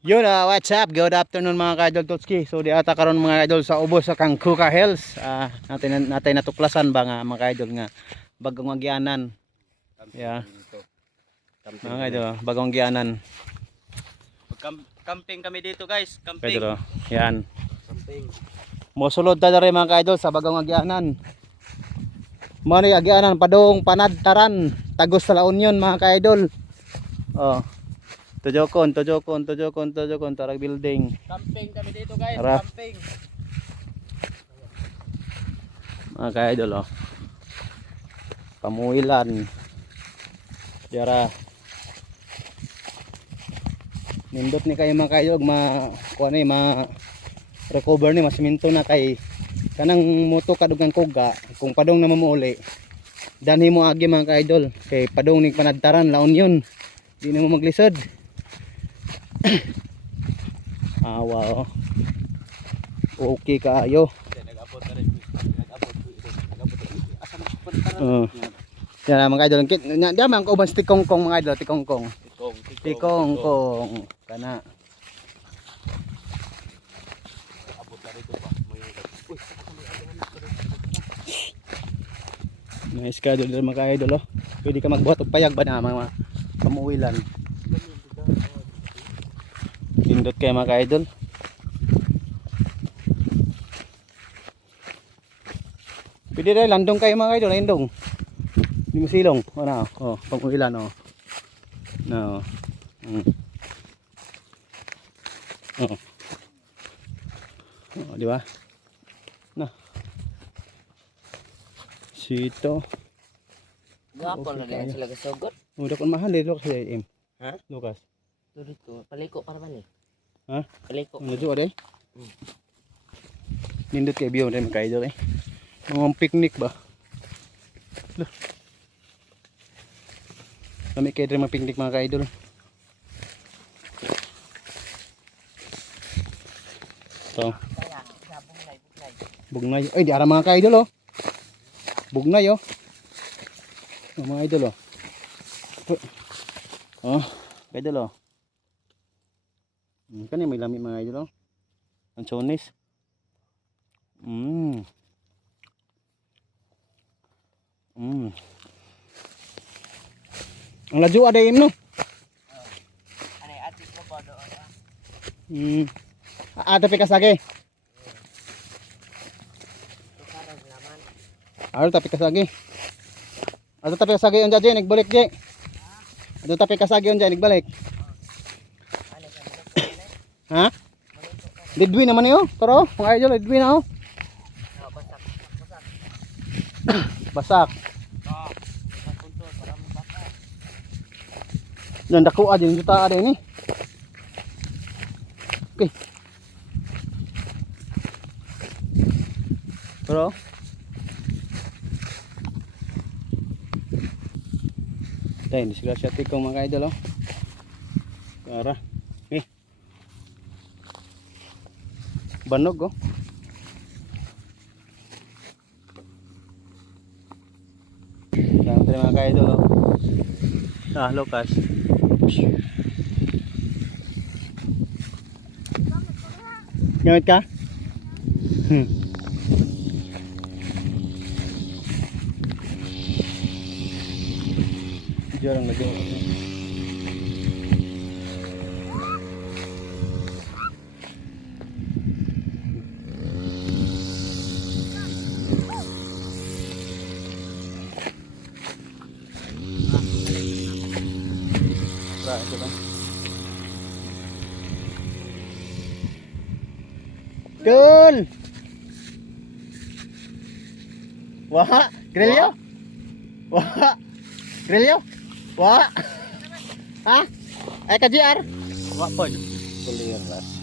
Yun, what's up? Good afternoon mga ka-idol Totski. So di ata karon mga idol sa ubos sa kang Kuka Hills. Natin natuklasan ba nga mga ka-idol nga bagong agyanan. Yeah. Mga idol, bagong agyanan. Camping kami dito guys. Camping. Pedro, yan. Camping. Mosulod ta diri mga ka-idol sa bagong agyanan. Mo ni agyanan padong panadtaran, tagos sa La Union mga ka-idol. Oh. Tujokon tarag building. Camping kami dito guys. Tara. Camping. Mga ka-idol oh. Pamuilan. Yara. Nindot ni kayo mga ka-idol kuha ni recover ni masiminto na kay kanang moto kadugang kuga kung padong na mamuuli. Danhi mo agi mga ka-idol kay padong ning panadtaran La Union. Di na mo maglisod. Wow. Okay kayo. Nag-abot na rin. Asa na punta Yan mga idol. Diyan man ko uban tikongkong mga idol, tikongkong. Tikongkong kana. Abot na rin ba? May schedule din mga idol oh. Pwede ka magbuhat og payag ba na mga pamuwilan. Pindot kayo mga idol. Pwede rin landong kayo mga idol, landong. Hindi mo silong. O na, pamuwilan o. No. Di ba? Na. Sito. Gapon na din sila kasugot. Udah kon mahal dito kasi im. Ha? Lukas. Dito, paliko para man eh. Ha? Paliko. Ano dito ay? Nindot kay biyo rin mga idol eh. Mga picnic ba? Loh. Kami kayo rin mga picnic mga idol. Ito. Bugnay. Ay di ara mga idol oh. Bugnay oh. Mga idol oh. Oh, idol oh. Kan may lami mga idol oh. Anchonis. Ang laju ada im no. Ano atik mo pa doon ah. Ada pikasage. Tukaran naman. Ada tapi kasage. Ada tapi kasage on jaje nagbalik je. Ada tapi kasage on jaje nagbalik. Ano sa dito? Ha? Lidwi naman niyo. Taro, mga idol, lidwi na oh. Basak. Basak. Punto para mabasak. Yan dako aja yung juta ada ini. Oke. Taro. Dahil disgrasya tikong mga idol oh. Tara. Banog oh. Yan mga ka-idol oh. Lukas. Gamit ka? Jarang lagi. Ito lang. Cool. Wah, grilyo. Wah. Grilyo. Wah. Ha? Ay ka JR. Wa po. Kuliras.